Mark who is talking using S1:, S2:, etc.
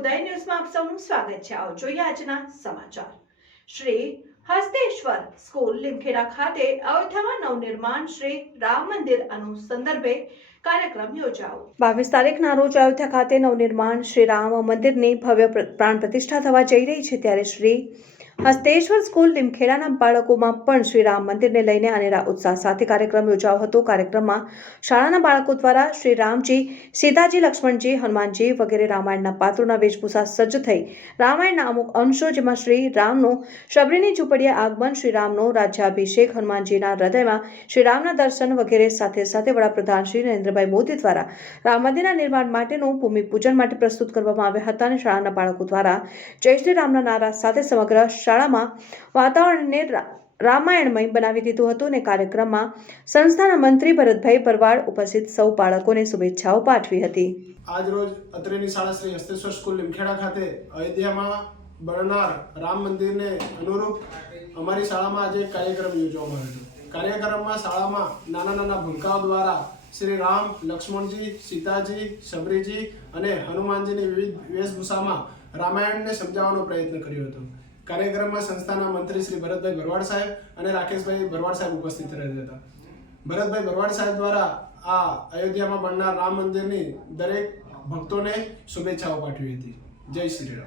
S1: ઉદય ન્યૂઝમાં આપ સૌનું સ્વાગત છે. આવો જોઈએ આજના સમાચાર. શ્રી હસ્તેશ્વર સ્કૂલ લીમખેડા ખાતે અયોધ્યામાં નવનિર્માણ શ્રી રામ મંદિર અનુ સંદર્ભે કાર્યક્રમ યોજાયો. બાવીસ તારીખના રોજ અયોધ્યા ખાતે નવનિર્માણ શ્રી રામ મંદિરની ભવ્ય પ્ર- પ્રાણ પ્રતિષ્ઠા થવા જઈ રહી છે. ત્યારે શ્રી હસ્તેશ્વર સ્કૂલ લીમખેડાના બાળકોમાં પણ શ્રી રામ મંદિરને લઈને અનેરા ઉત્સાહ સાથે કાર્યક્રમ યોજાયો હતો. કાર્યક્રમમાં શાળાના બાળકો દ્વારા શ્રી રામજી સીતાજી, લક્ષ્મણજી, હનુમાનજી વગેરે રામાયણના પાત્રોના વેશભૂષા સજ્જ થઈ રામાયણના અમુક અંશો જેમાં શ્રી રામનું શબરીની ઝૂંપડીએ આગમન શ્રી રામનો રાજ્યાભિષેક, હનુમાનજીના હૃદયમાં શ્રી રામના દર્શન વગેરે સાથે સાથે વડાપ્રધાન શ્રી નરેન્દ્રભાઈ મોદી દ્વારા રામ મંદિરના નિર્માણ માટેનું ભૂમિપૂજન માટે પ્રસ્તુત કરવામાં આવ્યા હતા અને શાળાના બાળકો દ્વારા જય શ્રી રામના નારા સાથે સમગ્ર શાળામાં વાતાવરણને રામાયણમય બનાવી દીધું હતું અને કાર્યક્રમમાં સંસ્થાના મંત્રી ભરતભાઈ પરવાડ ઉપસ્થિત સૌ બાળકોને શુભેચ્છાઓ પાઠવી હતી.
S2: આજ રોજ અત્રેની શાળા શ્રી હસ્તેશ્વર સ્કૂલ લીમખેડા ખાતે અયોધ્યામાં બનનાર રામ મંદિરને અનુરૂપ અમારી શાળામાં આજે કાર્યક્રમ યોજવામાં આવ્યો હતો. કાર્યક્રમમાં શાળામાં નાના નાના ભૂલકાઓ દ્વારા શ્રી રામ, લક્ષ્મણજી, સીતાજી, શબરીજી અને હનુમાનજીની વિવિધ વેશભૂષામાં રામાયણને સમજાવવાનો પ્રયત્ન કર્યો હતો. કાર્યક્રમમાં સંસ્થાના મંત્રી શ્રી ભરતભાઈ ભરવાડ સાહેબ અને રાકેશભાઈ ભરવાડ સાહેબ ઉપસ્થિત રહેલા હતા. ભરતભાઈ ભરવાડ સાહેબ દ્વારા આ અયોધ્યામાં બનનાર રામ મંદિરની દરેક ભક્તોને શુભેચ્છાઓ પાઠવી હતી. જય શ્રી રામ.